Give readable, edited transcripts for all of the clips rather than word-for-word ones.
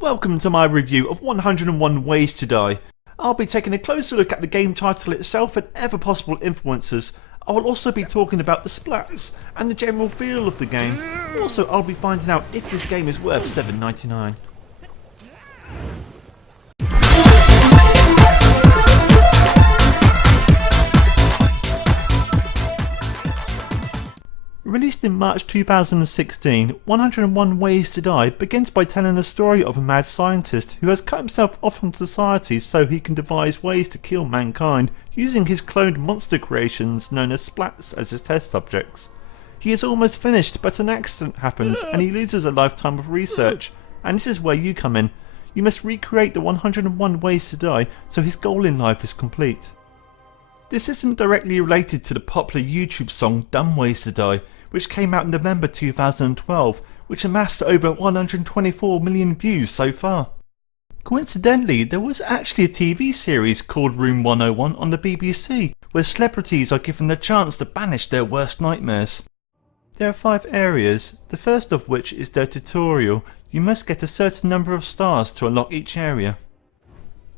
Welcome to my review of 101 Ways to Die. I'll be taking a closer look at the game title itself and ever possible influences. I will also be talking about the splats and the general feel of the game. Also, I'll be finding out if this game is worth $7.99. Released in March 2016, 101 Ways to Die begins by telling the story of a mad scientist who has cut himself off from society so he can devise ways to kill mankind using his cloned monster creations known as splats as his test subjects. He is almost finished, but an accident happens and he loses a lifetime of research, and this is where you come in. You must recreate the 101 Ways to Die so his goal in life is complete. This isn't directly related to the popular YouTube song Dumb Ways to Die, which came out in November 2012, which amassed over 124 million views so far. Coincidentally, there was actually a TV series called Room 101 on the BBC, where celebrities are given the chance to banish their worst nightmares. There are 5 areas, the first of which is their tutorial. You must get a certain number of stars to unlock each area.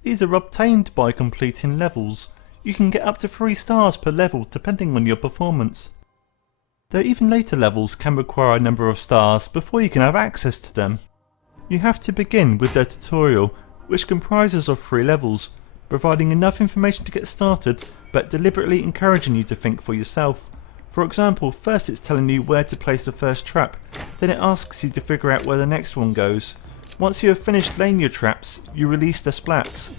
These are obtained by completing levels. You can get up to 3 stars per level depending on your performance. Though even later levels can require a number of stars before you can have access to them. You have to begin with their tutorial, which comprises of 3 levels, providing enough information to get started but deliberately encouraging you to think for yourself. For example, first it's telling you where to place the first trap, then it asks you to figure out where the next one goes. Once you have finished laying your traps, you release the splats.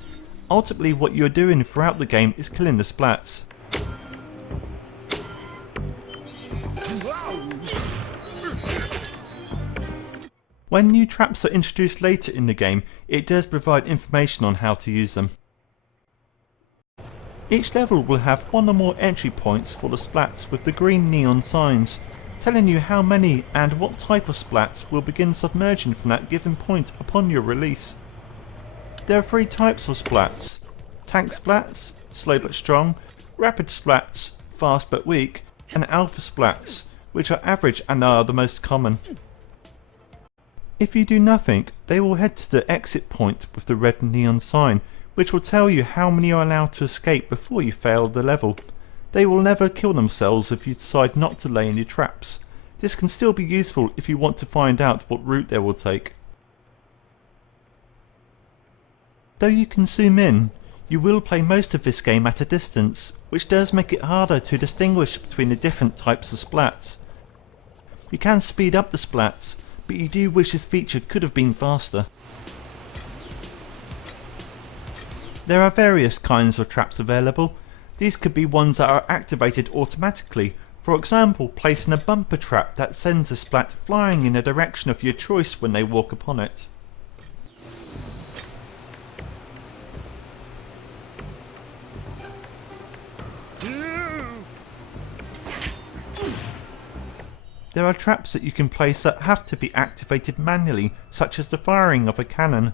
Ultimately what you are doing throughout the game is killing the splats. When new traps are introduced later in the game, it does provide information on how to use them. Each level will have 1 or more entry points for the splats with the green neon signs, telling you how many and what type of splats will begin submerging from that given point upon your release. There are 3 types of splats: tank splats, slow but strong, rapid splats, fast but weak, and alpha splats, which are average and are the most common. If you do nothing, they will head to the exit point with the red neon sign, which will tell you how many are allowed to escape before you fail the level. They will never kill themselves if you decide not to lay any traps. This can still be useful if you want to find out what route they will take. Though you can zoom in, you will play most of this game at a distance, which does make it harder to distinguish between the different types of splats. You can speed up the splats, but you do wish this feature could have been faster. There are various kinds of traps available. These could be ones that are activated automatically, for example placing a bumper trap that sends a splat flying in the direction of your choice when they walk upon it. There are traps that you can place that have to be activated manually, such as the firing of a cannon.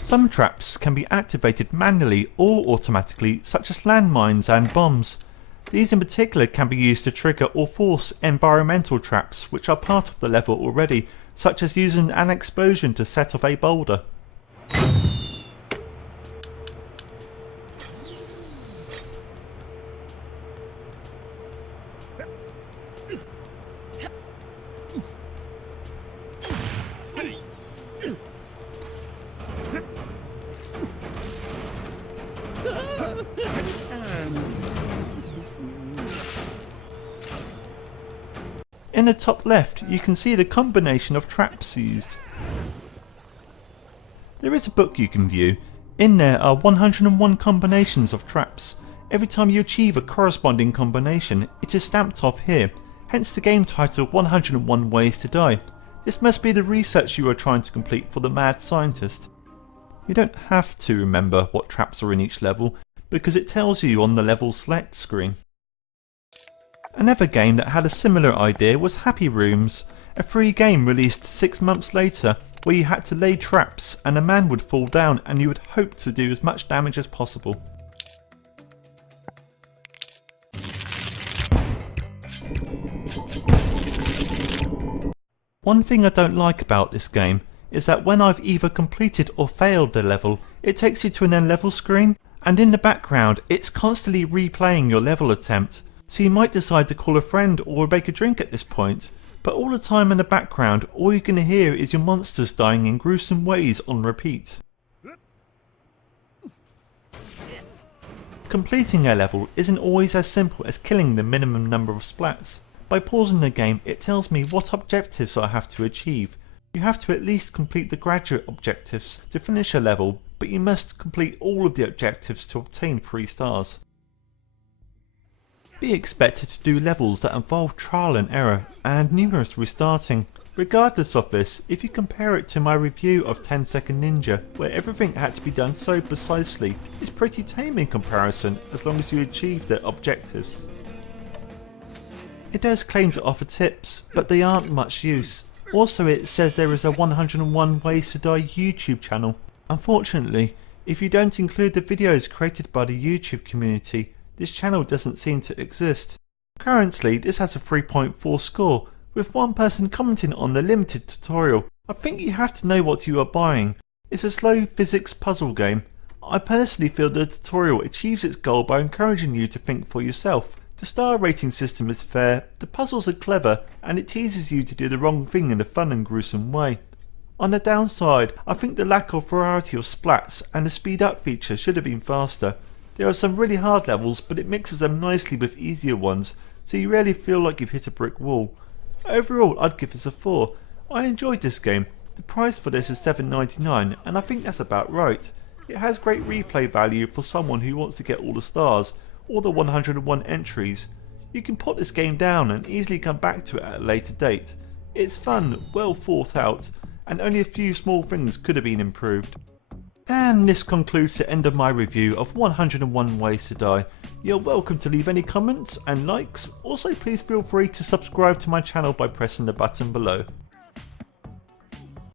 Some traps can be activated manually or automatically, such as landmines and bombs. These in particular can be used to trigger or force environmental traps which are part of the level already, such as using an explosion to set off a boulder. In the top left, you can see the combination of traps used. There is a book you can view. In there are 101 combinations of traps. Every time you achieve a corresponding combination, it is stamped off here, hence the game title 101 Ways to Die. This must be the research you are trying to complete for the mad scientist. You don't have to remember what traps are in each level, because it tells you on the level select screen. Another game that had a similar idea was Happy Rooms, a free game released 6 months later where you had to lay traps and a man would fall down and you would hope to do as much damage as possible. One thing I don't like about this game is that when I've either completed or failed a level, it takes you to an end level screen, and in the background it's constantly replaying your level attempt, so you might decide to call a friend or make a drink at this point, but all the time in the background all you're going to hear is your monsters dying in gruesome ways on repeat. Completing a level isn't always as simple as killing the minimum number of splats. By pausing the game, it tells me what objectives I have to achieve. You have to at least complete the graduate objectives to finish a level, but you must complete all of the objectives to obtain 3 stars. Be expected to do levels that involve trial and error and numerous restarting. Regardless of this, if you compare it to my review of 10 Second Ninja, where everything had to be done so precisely, it's pretty tame in comparison as long as you achieve the objectives. It does claim to offer tips, but they aren't much use. Also, it says there is a 101 Ways to Die YouTube channel. Unfortunately, if you don't include the videos created by the YouTube community, this channel doesn't seem to exist. Currently, this has a 3.4 score, with one person commenting on the limited tutorial. I think you have to know what you are buying. It's a slow physics puzzle game. I personally feel the tutorial achieves its goal by encouraging you to think for yourself. The star rating system is fair, the puzzles are clever, and it teases you to do the wrong thing in a fun and gruesome way. On the downside, I think the lack of variety of splats and the speed up feature should have been faster. There are some really hard levels, but it mixes them nicely with easier ones, so you rarely feel like you've hit a brick wall. Overall, I'd give this a 4. I enjoyed this game. The price for this is $7.99 and I think that's about right. It has great replay value for someone who wants to get all the stars, or the 101 entries. You can put this game down and easily come back to it at a later date. It's fun, well thought out, and only a few small things could have been improved. And this concludes the end of my review of 101 Ways to Die. You're welcome to leave any comments and likes. Also, please feel free to subscribe to my channel by pressing the button below.